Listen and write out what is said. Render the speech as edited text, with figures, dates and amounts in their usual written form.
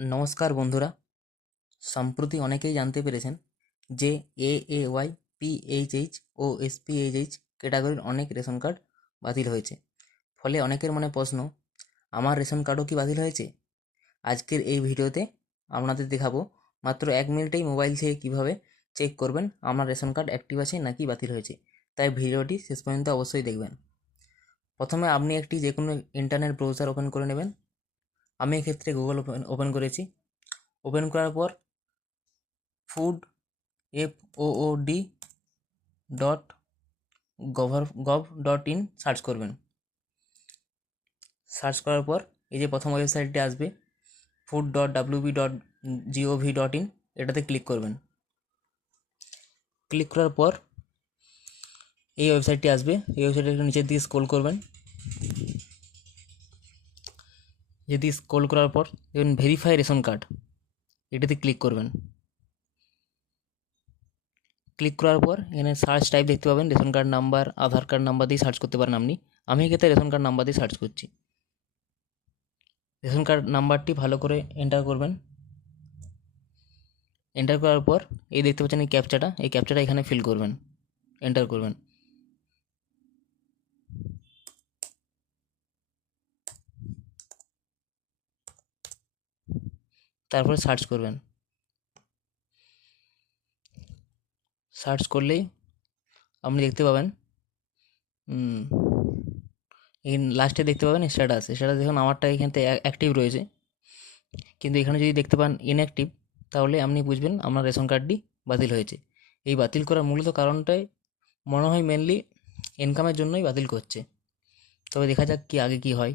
নমস্কার বন্ধুরা। সম্প্রতি অনেকেই জানতে পেরেছেন যে AAY, PHH ও SPHH ক্যাটাগরির অনেক রেশন কার্ড বাতিল হয়েছে। ফলে অনেকের মনে প্রশ্ন, আমার রেশন কার্ডও কি বাতিল হয়েছে? আজকের এই ভিডিওতে আপনাদের দেখাবো মাত্র 1 মিনিটেই মোবাইল থেকে কিভাবে চেক করবেন আমার রেশন কার্ড অ্যাক্টিভ আছে নাকি বাতিল হয়েছে। তাই ভিডিওটি শেষ পর্যন্ত অবশ্যই দেখবেন। প্রথমে আপনি একটি যে কোনো ইন্টারনেট ব্রাউজার ওপেন করে নেবেন। আমি এক্ষেত্রে গুগল ওপেন করেছি। ওপেন করার পর ফুড FOOD gov.in সার্চ করবেন। সার্চ করার পর এই যে প্রথম ওয়েবসাইটটি আসবে food.wb.gov.in, এটাতে ক্লিক করবেন। ক্লিক করার পর এই ওয়েবসাইটটি আসবে। এই ওয়েবসাইটে একটু নিচের দিকে স্ক্রল করবেন। যদি স্ক্রল করার পর দেখবেন ভেরিফাই রেশন কার্ড, এটাতে ক্লিক করবেন। ক্লিক করার পর এখানে সার্চ টাইপ দেখতে পাবেন, রেশন কার্ড নাম্বার, আধার কার্ড নাম্বার দিয়ে সার্চ করতে পারেন আপনি। আমি এক্ষেত্রে রেশন কার্ড নাম্বার দিয়ে সার্চ করছি। রেশন কার্ড নাম্বারটি ভালো করে এন্টার করবেন। এন্টার করার পর এই দেখতে পাচ্ছেন এই ক্যাপচাটা এখানে ফিল করবেন, এন্টার করবেন। তারপরে সার্চ করবেন। সার্চ করলেই আপনি দেখতে পাবেন এই লাস্টে দেখতে পাবেন স্ট্যাটাস দেখুন আমারটা এখানে অ্যাক্টিভ রয়েছে, কিন্তু এখানে যদি দেখতে পান ইনঅ্যাক্টিভ, তাহলে আপনি বুঝবেন আপনার রেশন কার্ডটি বাতিল হয়েছে। এই বাতিল করার মূলত কারণটাই মনে হয় মেনলি ইনকামের জন্যই বাতিল করছে। তবে দেখা যাক কি আগে কি হয়।